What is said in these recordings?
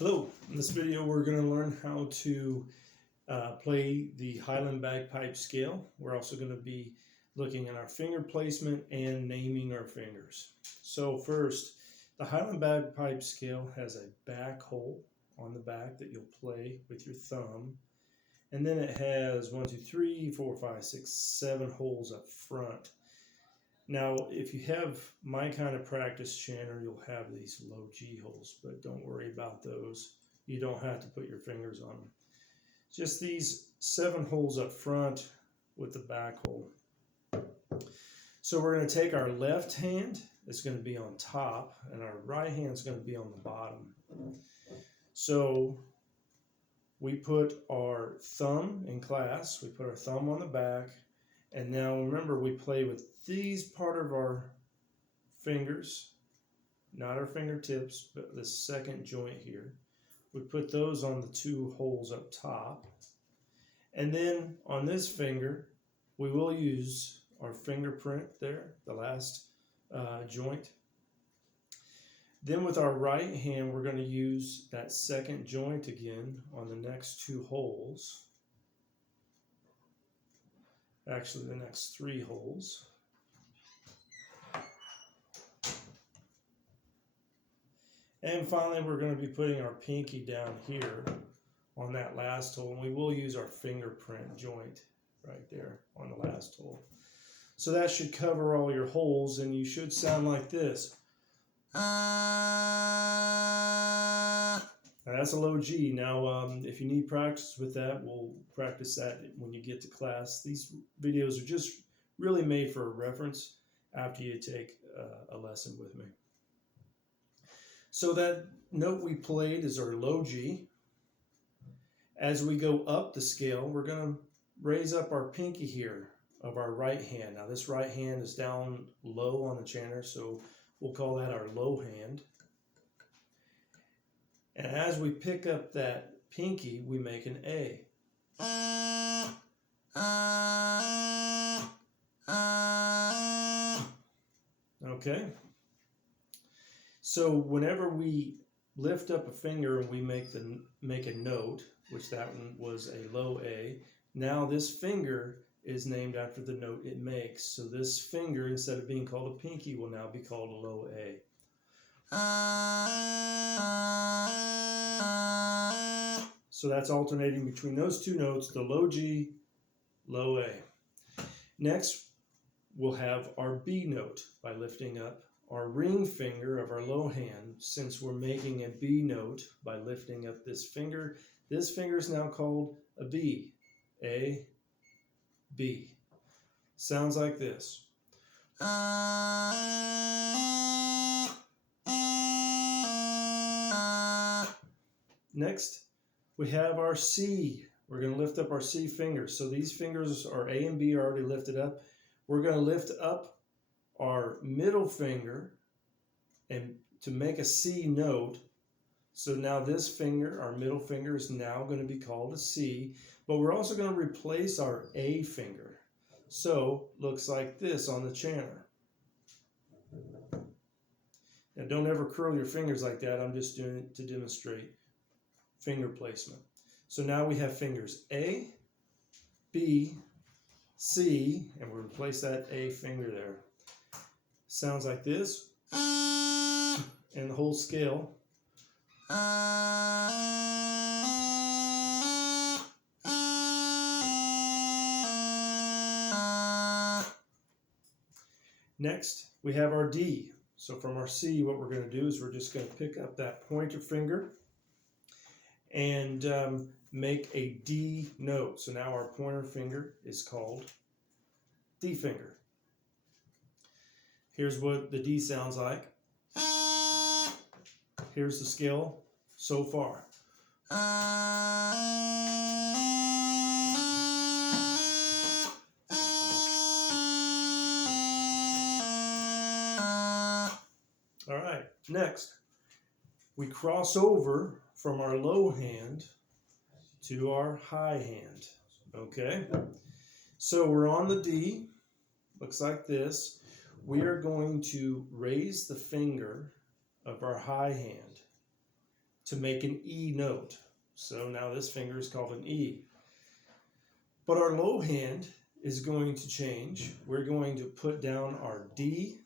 Hello, in this video we're going to learn how to play the Highland bagpipe scale. We're also going to be looking at our finger placement and naming our fingers. So first, the Highland bagpipe scale has a back hole on the back that you'll play with your thumb. And then it has 1, 2, 3, 4, 5, 6, 7 holes up front. Now, if you have my kind of practice channel, you'll have these low G holes, but don't worry about those. You don't have to put your fingers on them. Just these 7 holes up front with the back hole. So we're going to take our left hand, it's going to be on top, and our right hand is going to be on the bottom. So we put our thumb in class, we put our thumb on the back, and now remember we play with these part of our fingers, not our fingertips, but the second joint here. We put those on the 2 holes up top. And then on this finger, we will use our fingerprint there, the last joint. Then with our right hand, we're going to use that second joint again on the next 2 holes. Actually, the next 3 holes. And finally, we're going to be putting our pinky down here on that last hole, and we will use our fingerprint joint right there on the last hole. So that should cover all your holes, and you should sound like this. Now that's a low G. Now, if you need practice with that, we'll practice that when you get to class. These videos are just really made for a reference after you take a lesson with me. So that note we played is our low G. As we go up the scale, we're going to raise up our pinky here of our right hand. Now this right hand is down low on the chanter, so we'll call that our low hand. And as we pick up that pinky, we make an A. Okay? So whenever we lift up a finger and we make a note, which that one was a low A, now this finger is named after the note it makes. So this finger, instead of being called a pinky, will now be called a low A. So that's alternating between those 2 notes, the low G, low A. Next, we'll have our B note by lifting up our ring finger of our low hand. Since we're making a B note by lifting up this finger is now called a B. A, B. Sounds like this. Next, we have our C. We're going to lift up our C fingers. So these fingers are A and B are already lifted up. We're going to lift up our middle finger and to make a C note. So now this finger, our middle finger, is now going to be called a C, but we're also going to replace our A finger. So looks like this on the chanter. Now don't ever curl your fingers like that. I'm just doing it to demonstrate finger placement. So now we have fingers A, B, C, and we'll replace that A finger there. Sounds like this, and the whole scale. Next, we have our D. So from our C, what we're going to do is we're just going to pick up that pointer finger and make a D note. So now our pointer finger is called D finger. Here's what the D sounds like. Here's the scale so far. All right, next, we cross over from our low hand to our high hand, okay? So we're on the D, looks like this. We are going to raise the finger of our high hand to make an E note. So now this finger is called an E. But our low hand is going to change. We're going to put down our D,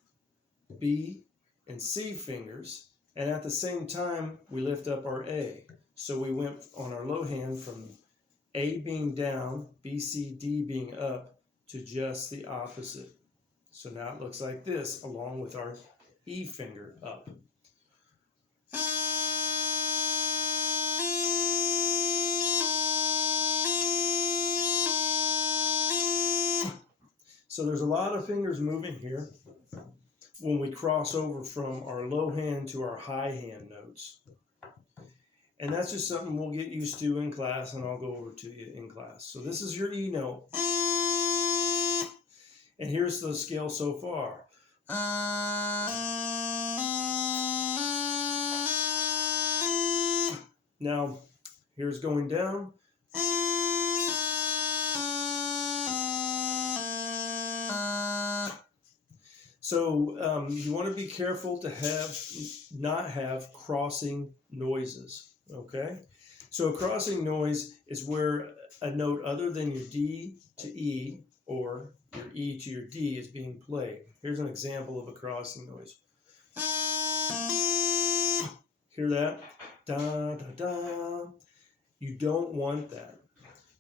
B, and C fingers, and at the same time we lift up our A. So we went on our low hand from A being down, B, C, D being up, to just the opposite. So now it looks like this, along with our E finger up. So there's a lot of fingers moving here when we cross over from our low hand to our high hand notes. And that's just something we'll get used to in class, and I'll go over to you in class. So this is your E note. And here's the scale so far. Now, here's going down. So you want to be careful to not have crossing noises, okay? So a crossing noise is where a note other than your D to E or your E to your D is being played. Here's an example of a crossing noise. Hear that? Da, da, da. You don't want that.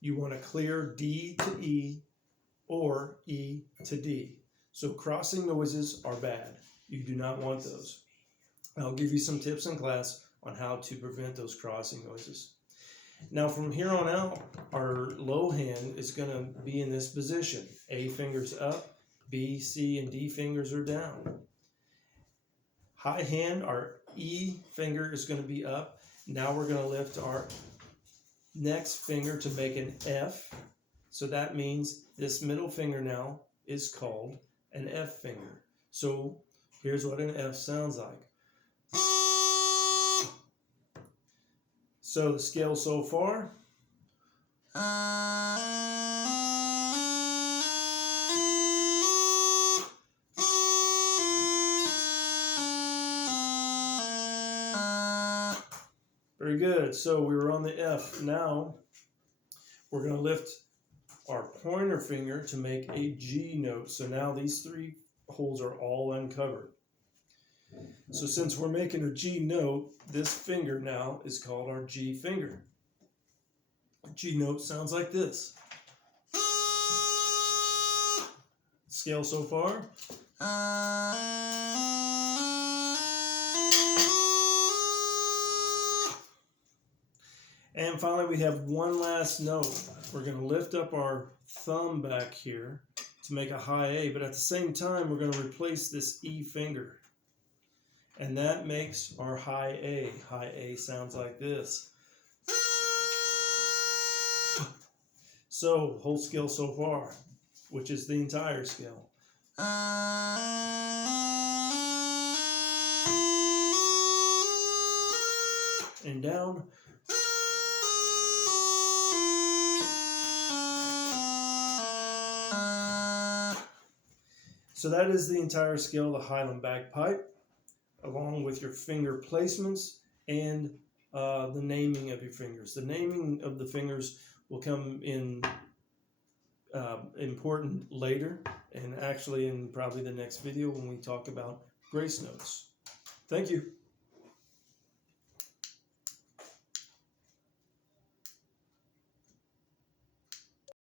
You want a clear D to E or E to D. So crossing noises are bad. You do not want those. I'll give you some tips in class on how to prevent those crossing noises. Now from here on out, our low hand is going to be in this position. A finger's up, B, C, and D fingers are down. High hand, our E finger is going to be up. Now we're going to lift our next finger to make an F. So that means this middle finger now is called an F finger. So here's what an F sounds like. So the scale so far. Very good. So we were on the F. Now we're going to lift our pointer finger to make a G note. So now these three holes are all uncovered. So since we're making a G note, this finger now is called our G finger. A G note sounds like this. Scale so far. And finally, we have one last note. We're going to lift up our thumb back here to make a high A, but at the same time, we're going to replace this E finger. And that makes our high A. High A sounds like this. So, whole scale so far, which is the entire scale. And down. So that is the entire scale of the Highland bagpipe, along with your finger placements and the naming of your fingers. The naming of the fingers will come in important later, and actually in probably the next video when we talk about grace notes. Thank you.